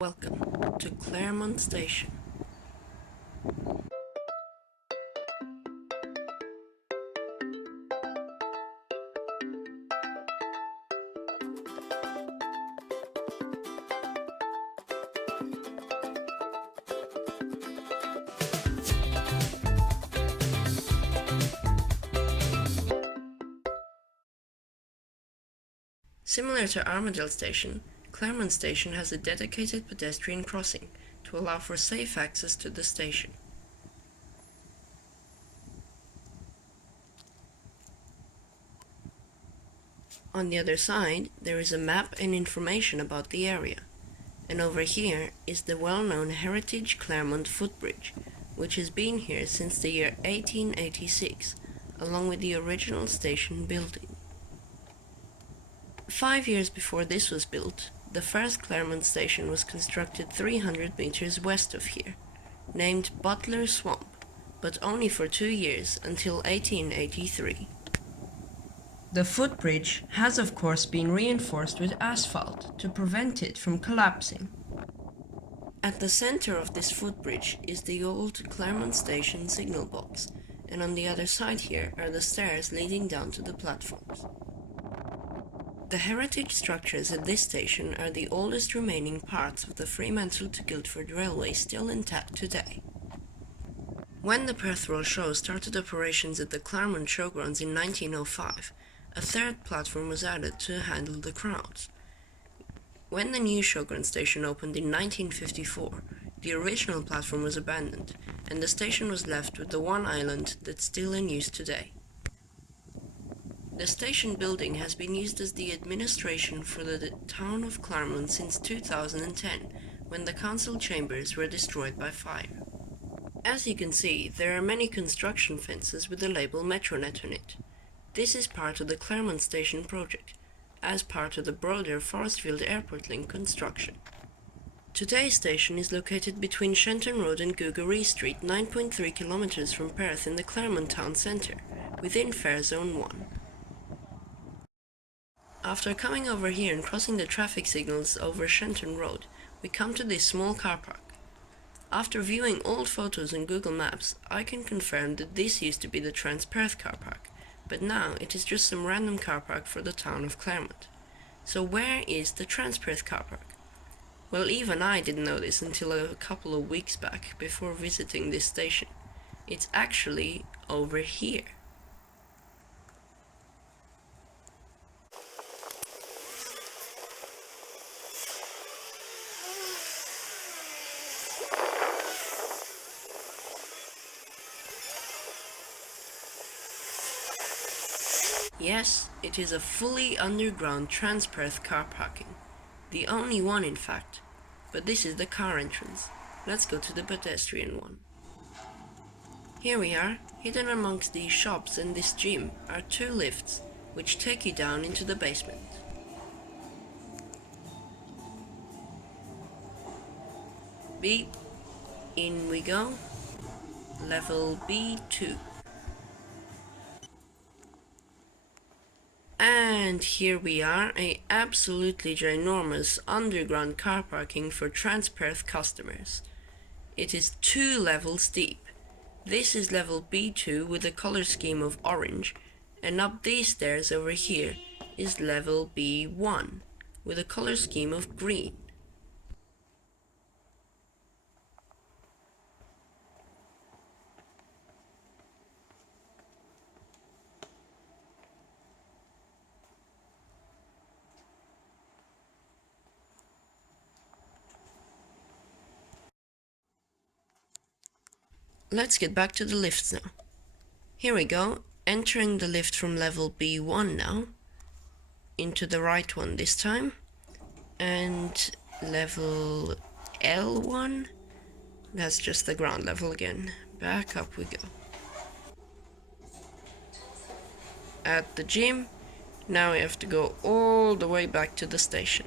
Welcome to Claremont Station. Similar to Armadale Station, Claremont Station has a dedicated pedestrian crossing to allow for safe access to the station. On the other side, there is a map and information about the area. And over here is the well-known Heritage Claremont Footbridge, which has been here since the year 1886, along with the original station building. 5 years before this was built, the first Claremont station was constructed 300 meters west of here, named Butler Swamp, but only for 2 years until 1883. The footbridge has of course been reinforced with asphalt to prevent it from collapsing. At the center of this footbridge is the old Claremont Station signal box, and on the other side here are the stairs leading down to the platforms. The heritage structures at this station are the oldest remaining parts of the Fremantle to Guildford Railway still intact today. When the Perth Royal Show started operations at the Claremont Showgrounds in 1905, a third platform was added to handle the crowds. When the new Showground station opened in 1954, the original platform was abandoned, and the station was left with the one island that's still in use today. The station building has been used as the administration for the town of Claremont since 2010, when the council chambers were destroyed by fire. As you can see, there are many construction fences with the label Metronet on it. This is part of the Claremont Station project, as part of the broader Forestfield Airport Link construction. Today's station is located between Shenton Road and Gugaree Street, 9.3 kilometers from Perth in the Claremont town centre, within Fare Zone 1. After coming over here and crossing the traffic signals over Shenton Road, we come to this small car park. After viewing old photos on Google Maps, I can confirm that this used to be the Transperth car park, but now it is just some random car park for the town of Claremont. So where is the Transperth car park? Well, even I didn't know this until a couple of weeks back before visiting this station. It's actually over here. Yes, it is a fully underground Transperth car parking. The only one in fact. But this is the car entrance. Let's go to the pedestrian one. Here we are. Hidden amongst these shops and this gym are 2 lifts, which take you down into the basement. Beep. In we go. Level B2. And here we are, a absolutely ginormous underground car parking for Transperth customers. It is 2 levels deep. This is level B2 with a color scheme of orange, and up these stairs over here is level B1 with a color scheme of green. Let's get back to the lifts now. Here we go, entering the lift from level B1 now, into the right one this time, and level L1, that's just the ground level again. Back up we go. At the gym, now we have to go all the way back to the station.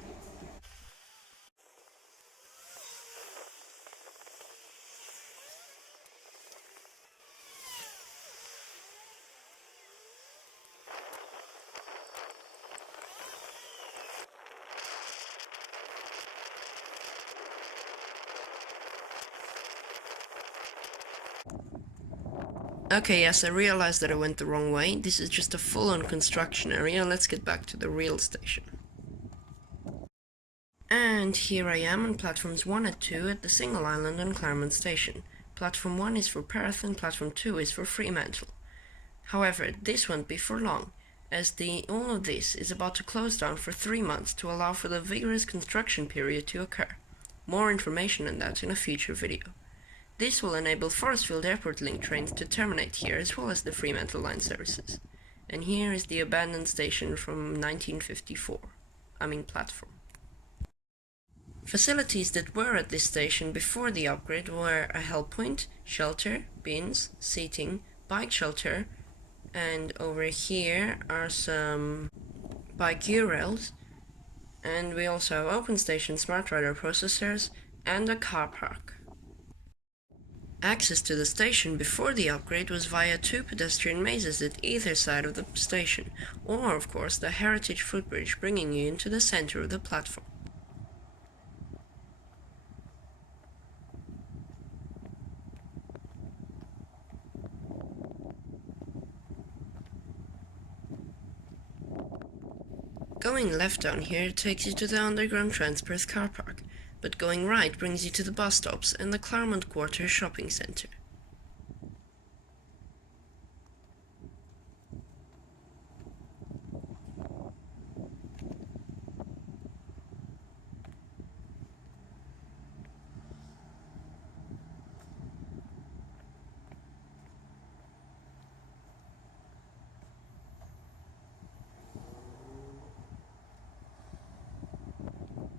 Okay, yes, I realized that I went the wrong way. This is just a full-on construction area. Let's get back to the real station. And here I am on platforms 1 and 2 at the single island on Claremont Station. Platform 1 is for Perth and platform 2 is for Fremantle. However, this won't be for long, as all of this is about to close down for 3 months to allow for the vigorous construction period to occur. More information on that in a future video. This will enable Forestfield Airport Link trains to terminate here as well as the Fremantle line services. And here is the abandoned station from 1954. Platform. Facilities that were at this station before the upgrade were a help point, shelter, bins, seating, bike shelter, and over here are some bike U-rails, and we also have open station smart rider processors and a car park. Access to the station before the upgrade was via 2 pedestrian mazes at either side of the station, or of course the heritage footbridge bringing you into the center of the platform. Going left down here takes you to the underground Transperth car park, but going right brings you to the bus stops and the Claremont Quarter shopping centre.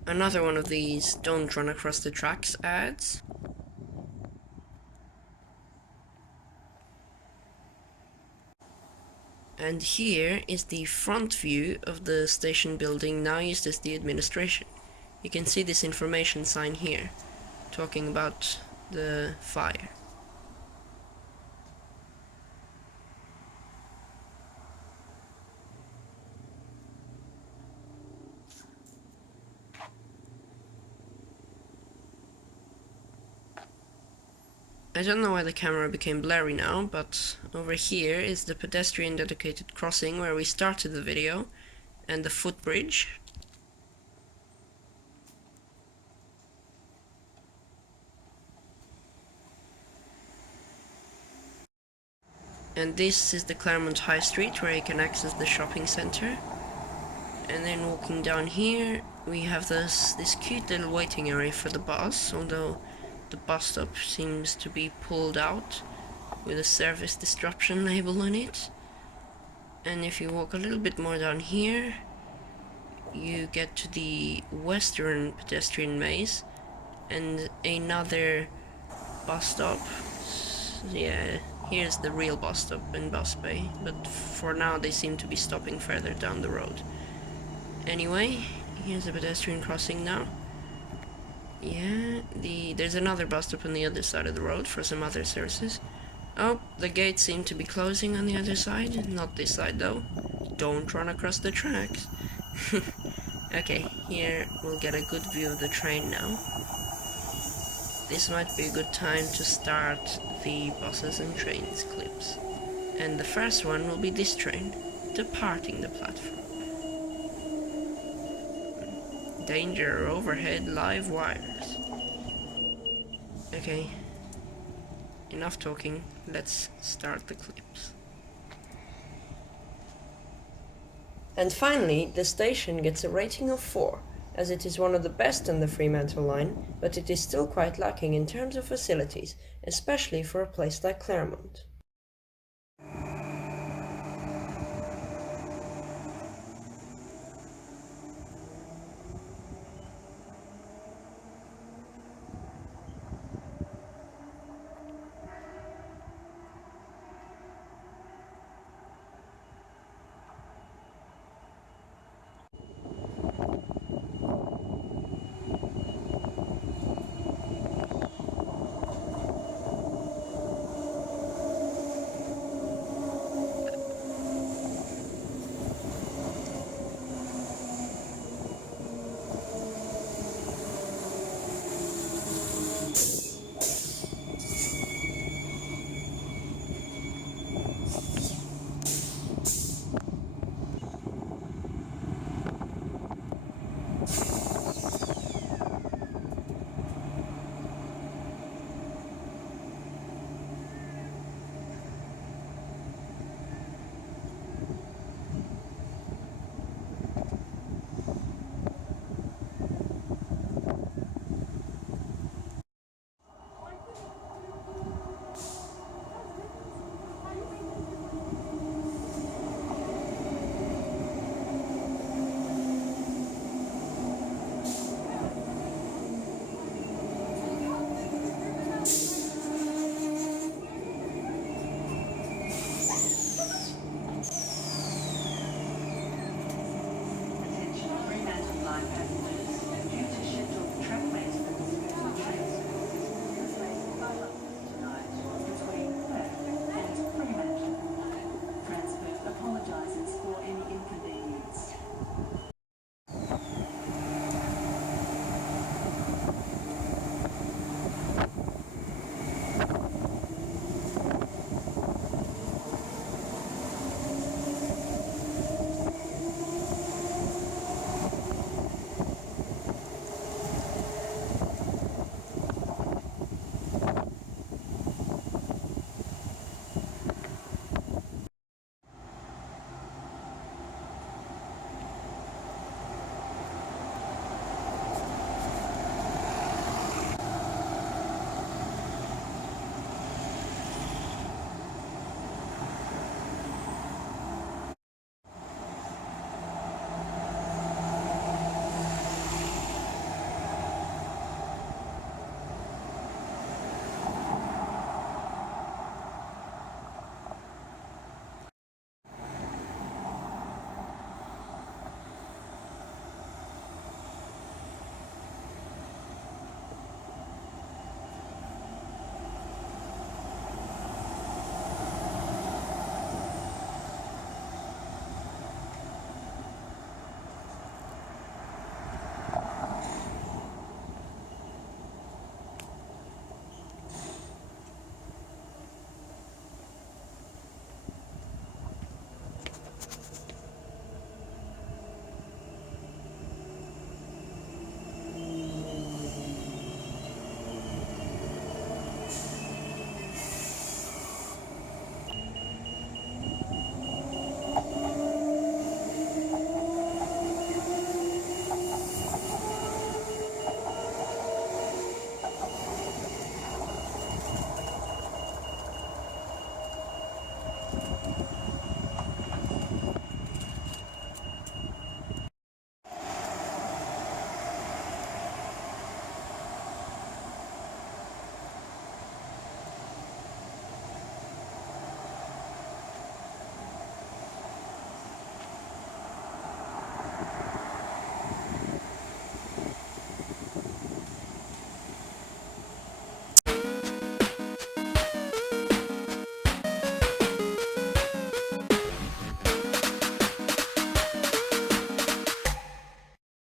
Another one of these "don't run across the tracks" ads. And here is the front view of the station building now used as the administration. You can see this information sign here, talking about the fire. I don't know why the camera became blurry now, but over here is the pedestrian dedicated crossing where we started the video, and the footbridge. And this is the Claremont High Street where you can access the shopping centre. And then walking down here we have this cute little waiting area for the bus, although the bus stop seems to be pulled out with a service disruption label on it. And if you walk a little bit more down here, you get to the western pedestrian maze and another bus stop. Yeah, here's the real bus stop and bus bay, but for now they seem to be stopping further down the road. Anyway, here's the pedestrian crossing now. Yeah, there's another bus stop on the other side of the road for some other services. Oh, the gates seem to be closing on the other side. Not this side though. Don't run across the tracks. Okay, here we'll get a good view of the train now. This might be a good time to start the buses and trains clips. And the first one will be this train, departing the platform. Danger, overhead live wires. Okay, enough talking, let's start the clips. And finally, the station gets a rating of 4, as it is one of the best on the Fremantle line, but it is still quite lacking in terms of facilities, especially for a place like Claremont.